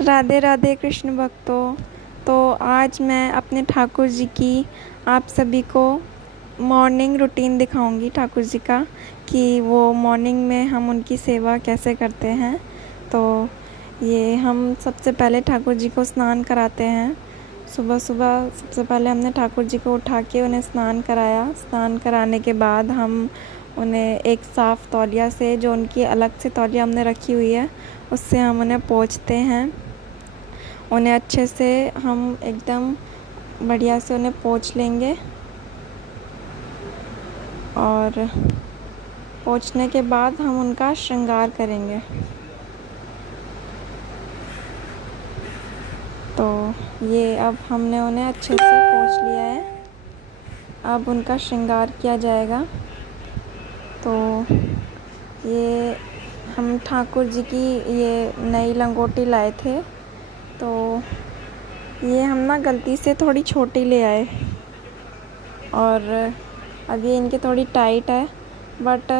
राधे राधे कृष्ण भक्तों। तो आज मैं अपने ठाकुर जी की आप सभी को मॉर्निंग रूटीन दिखाऊंगी ठाकुर जी का, कि वो मॉर्निंग में हम उनकी सेवा कैसे करते हैं। तो ये हम सबसे पहले ठाकुर जी को स्नान कराते हैं। सुबह सुबह सबसे पहले हमने ठाकुर जी को उठा के उन्हें स्नान कराया। स्नान कराने के बाद हम उन्हें एक साफ़ तौलिया से, जो उनकी अलग से तौलिया हमने रखी हुई है, उससे हम उन्हें पोंछते हैं। उन्हें अच्छे से हम एकदम बढ़िया से उन्हें पोंछ लेंगे। और पोंछने के बाद हम उनका श्रृंगार करेंगे। तो ये अब हमने उन्हें अच्छे से पोंछ लिया है। अब उनका श्रृंगार किया जाएगा। तो ये हम ठाकुर जी की ये नई लंगोटी लाए थे। तो ये हम ना गलती से थोड़ी छोटी ले आए, और अब ये इनके थोड़ी टाइट है, बट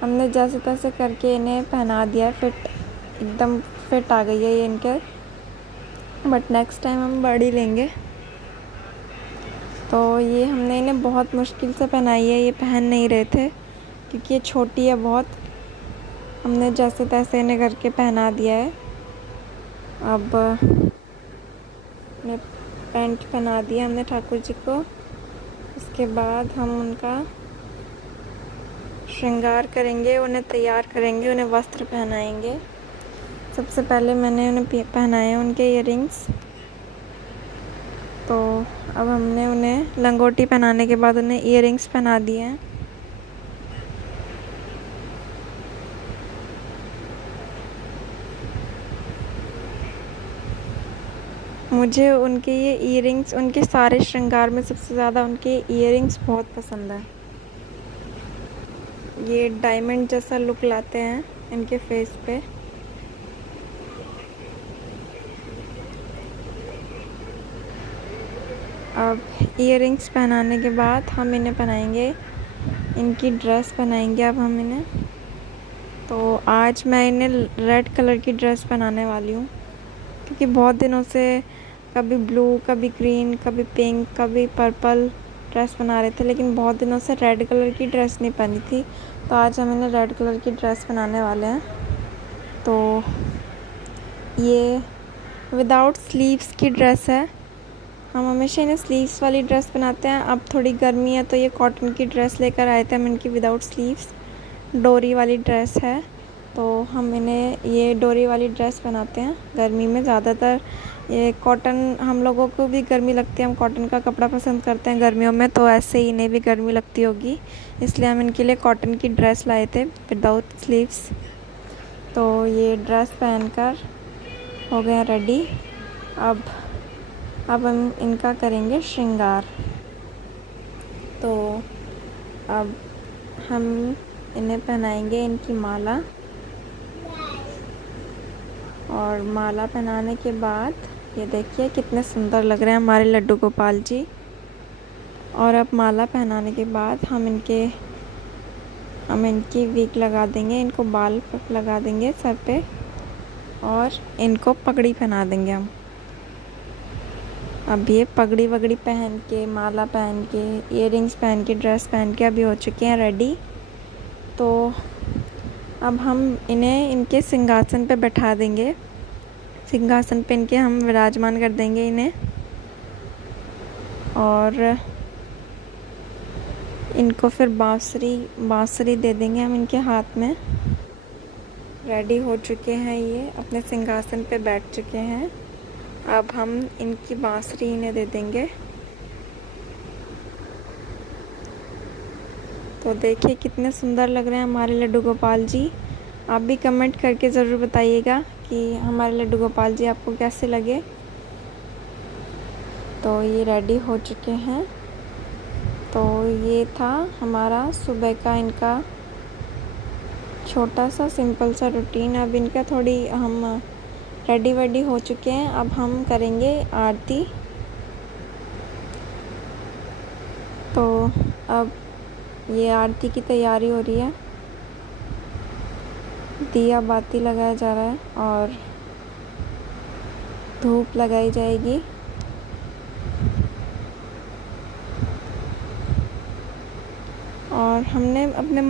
हमने जैसे तैसे करके इन्हें पहना दिया। एकदम फिट आ गई है ये इनके। बट नेक्स्ट टाइम हम बड़ी लेंगे। तो ये हमने इन्हें बहुत मुश्किल से पहनाई है, ये पहन नहीं रहे थे क्योंकि ये छोटी है बहुत। हमने जैसे तैसे इन्हें करके पहना दिया है। अब पैंट पहना दिया हमने ठाकुर जी को। उसके बाद हम उनका श्रृंगार करेंगे, उन्हें तैयार करेंगे, उन्हें वस्त्र पहनाएंगे। सबसे पहले मैंने उन्हें पहनाए उनके इयररिंग्स। तो अब हमने उन्हें लंगोटी पहनाने के बाद उन्हें इयररिंग्स पहना दिए हैं। मुझे उनके ये इयररिंग्स, उनके सारे श्रृंगार में सबसे ज़्यादा उनके इयररिंग्स बहुत पसंद है। ये डायमंड जैसा लुक लाते हैं इनके फेस पे। अब इयररिंग्स पहनाने के बाद हम इन्हें पहनाएंगे, इनकी ड्रेस पहनाएंगे अब हम इन्हें। तो आज मैं इन्हें रेड कलर की ड्रेस पहनाने वाली हूँ, क्योंकि बहुत दिनों से कभी ब्लू, कभी ग्रीन, कभी पिंक, कभी पर्पल ड्रेस बना रहे थे, लेकिन बहुत दिनों से रेड कलर की ड्रेस नहीं पहनी थी। तो आज हम इन्हें रेड कलर की ड्रेस बनाने वाले हैं। तो ये विदाउट स्लीव्स की ड्रेस है। हम हमेशा इन्हें स्लीव्स वाली ड्रेस बनाते हैं। अब थोड़ी गर्मी है तो ये कॉटन की ड्रेस लेकर आए थे हम, इनकी विदाउट स्लीव्स डोरी वाली ड्रेस है। तो हम इन्हें ये डोरी वाली ड्रेस पहनाते हैं गर्मी में। ज़्यादातर ये कॉटन, हम लोगों को भी गर्मी लगती है, हम कॉटन का कपड़ा पसंद करते हैं गर्मियों में, तो ऐसे ही इन्हें भी गर्मी लगती होगी, इसलिए हम इनके लिए कॉटन की ड्रेस लाए थे विदाउट स्लीव्स। तो ये ड्रेस पहनकर हो गया रेडी। अब हम इनका करेंगे श्रृंगार। तो अब हम इन्हें पहनाएंगे इनकी माला, और माला पहनाने के बाद ये देखिए कितने सुंदर लग रहे हैं हमारे लड्डू गोपाल जी। और अब माला पहनाने के बाद हम इनकी विग लगा देंगे, इनको बाल लगा देंगे सर पे, और इनको पगड़ी पहना देंगे हम। अब ये पगड़ी वगड़ी पहन के, माला पहन के, इयररिंग्स पहन के, ड्रेस पहन के अभी हो चुके हैं रेडी। तो अब हम इन्हें इनके सिंहासन पे बैठा देंगे। सिंहासन पे इनके हम विराजमान कर देंगे इन्हें, और इनको फिर बांसुरी दे देंगे हम इनके हाथ में। रेडी हो चुके हैं, ये अपने सिंहासन पे बैठ चुके हैं। अब हम इनकी बांसुरी इन्हें दे देंगे। तो देखिए कितने सुंदर लग रहे हैं हमारे लड्डू गोपाल जी। आप भी कमेंट करके ज़रूर बताइएगा कि हमारे लड्डू गोपाल जी आपको कैसे लगे। तो ये रेडी हो चुके हैं। तो ये था हमारा सुबह का इनका छोटा सा सिंपल सा रूटीन। अब इनका थोड़ी हम रेडी वेडी हो चुके हैं। अब हम करेंगे आरती। तो अब ये आरती की तैयारी हो रही है, दिया बाती लगाया जा रहा है, और धूप लगाई जाएगी। और हमने अपने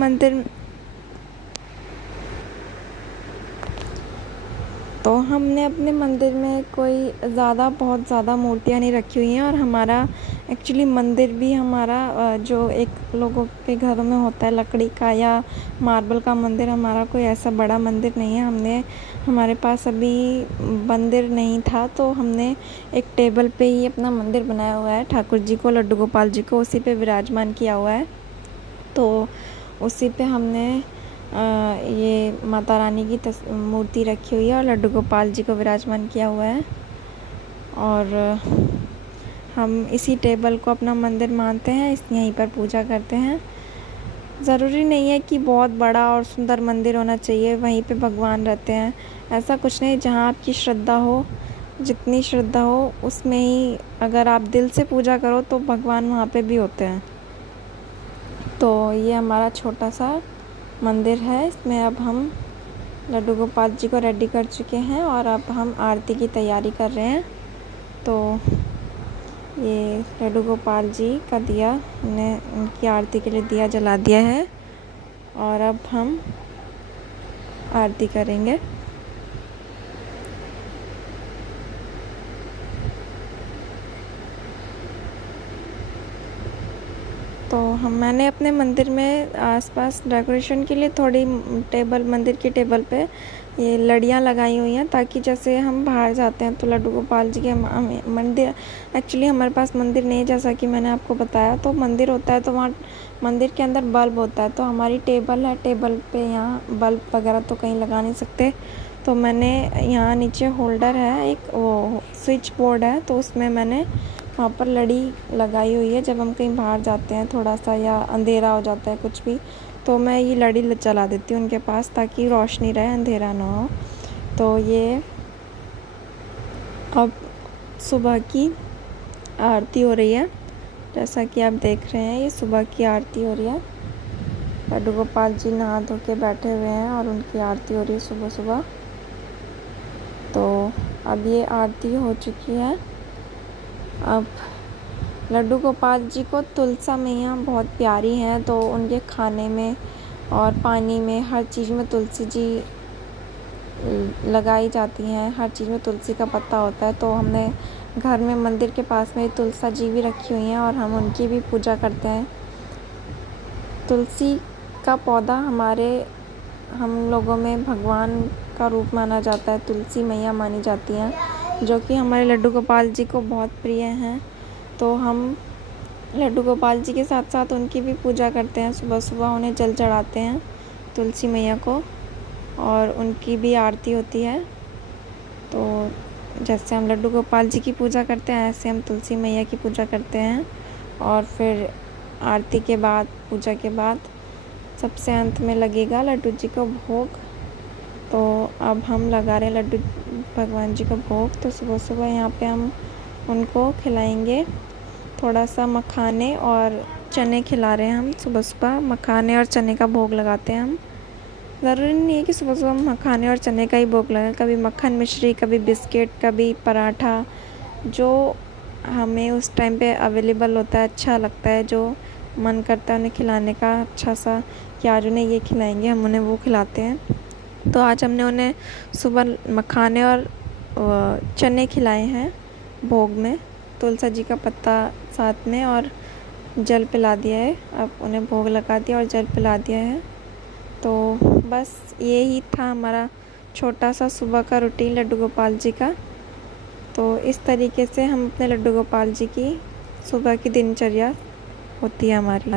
मंदिर में कोई बहुत ज़्यादा मूर्तियाँ नहीं रखी हुई हैं। और हमारा एक्चुअली मंदिर भी हमारा जो एक लोगों के घरों में होता है लकड़ी का या मार्बल का मंदिर, हमारा कोई ऐसा बड़ा मंदिर नहीं है। हमारे पास अभी मंदिर नहीं था, तो हमने एक टेबल पे ही अपना मंदिर बनाया हुआ है। ठाकुर जी को, लड्डू गोपाल जी को उसी पे विराजमान किया हुआ है। तो उसी पे हमने ये माता रानी की मूर्ति रखी हुई है और लड्डू गोपाल जी को विराजमान किया हुआ है। और हम इसी टेबल को अपना मंदिर मानते हैं, यहीं पर पूजा करते हैं। ज़रूरी नहीं है कि बहुत बड़ा और सुंदर मंदिर होना चाहिए वहीं पे भगवान रहते हैं, ऐसा कुछ नहीं। जहाँ आपकी श्रद्धा हो, जितनी श्रद्धा हो उसमें ही अगर आप दिल से पूजा करो तो भगवान वहाँ पे भी होते हैं। तो ये हमारा छोटा सा मंदिर है। इसमें अब हम लड्डू गोपाल जी को रेडी कर चुके हैं और अब हम आरती की तैयारी कर रहे हैं। तो ये लड्डू गोपाल जी का दिया हमने उनकी आरती के लिए दिया जला दिया है और अब हम आरती करेंगे। तो मैंने अपने मंदिर में आसपास डेकोरेशन के लिए थोड़ी मंदिर की टेबल पे ये लड़ियाँ लगाई हुई हैं, ताकि जैसे हम बाहर जाते हैं तो लड्डू गोपाल जी के मंदिर, एक्चुअली हमारे पास मंदिर नहीं है जैसा कि मैंने आपको बताया। तो मंदिर होता है तो वहाँ मंदिर के अंदर बल्ब होता है, तो हमारी टेबल है, टेबल पे यहाँ बल्ब वगैरह तो कहीं लगा नहीं सकते। तो मैंने यहाँ नीचे होल्डर है, एक वो स्विच बोर्ड है, तो उसमें मैंने वहाँ पर लड़ी लगाई हुई है। जब हम कहीं बाहर जाते हैं थोड़ा सा या अंधेरा हो जाता है कुछ भी, तो मैं ये लड़ी जला देती हूँ उनके पास, ताकि रोशनी रहे, अंधेरा ना हो। तो ये अब सुबह की आरती हो रही है, जैसा कि आप देख रहे हैं ये सुबह की आरती हो रही है। लड्डू गोपाल जी नहा धो के बैठे हुए हैं और उनकी आरती हो रही है सुबह सुबह। तो अब ये आरती हो चुकी है। अब लड्डू गोपाल जी को तुलसा मैया बहुत प्यारी हैं, तो उनके खाने में और पानी में हर चीज़ में तुलसी जी लगाई जाती हैं, हर चीज़ में तुलसी का पत्ता होता है। तो हमने घर में मंदिर के पास में तुलसा जी भी रखी हुई हैं और हम उनकी भी पूजा करते हैं। तुलसी का पौधा हम लोगों में भगवान का रूप माना जाता है, तुलसी मैया मानी जाती हैं, जो कि हमारे लड्डू गोपाल जी को बहुत प्रिय हैं। तो हम लड्डू गोपाल जी के साथ साथ उनकी भी पूजा करते हैं, सुबह सुबह उन्हें जल चढ़ाते हैं तुलसी मैया को, और उनकी भी आरती होती है। तो जैसे हम लड्डू गोपाल जी की पूजा करते हैं, ऐसे हम तुलसी मैया की पूजा करते हैं। और फिर आरती के बाद, पूजा के बाद सबसे अंत में लगेगा लड्डू जी को भोग। तो अब हम लगा रहे लड्डू भगवान जी को भोग। तो सुबह सुबह यहाँ पे हम उनको खिलाएंगे थोड़ा सा मखाने और चने खिला रहे हैं हम। सुबह सुबह मखाने और चने का भोग लगाते हैं हम। ज़रूरी नहीं है कि सुबह सुबह मखाने और चने का ही भोग लगाएं, कभी मक्खन मिश्री, कभी बिस्किट, कभी पराठा, जो हमें उस टाइम पे अवेलेबल होता है, अच्छा लगता है, जो मन करता है उन्हें खिलाने का, अच्छा सा कि आज उन्हें ये खिलाएंगे, हम उन्हें वो खिलाते हैं। तो आज हमने उन्हें सुबह मखाने और चने खिलाए हैं भोग में, तुलसी जी का पत्ता साथ में, और जल पिला दिया है। अब उन्हें भोग लगा दिया और जल पिला दिया है। तो बस ये ही था हमारा छोटा सा सुबह का रूटीन लड्डू गोपाल जी का। तो इस तरीके से हम अपने लड्डू गोपाल जी की सुबह की दिनचर्या होती है हमारी।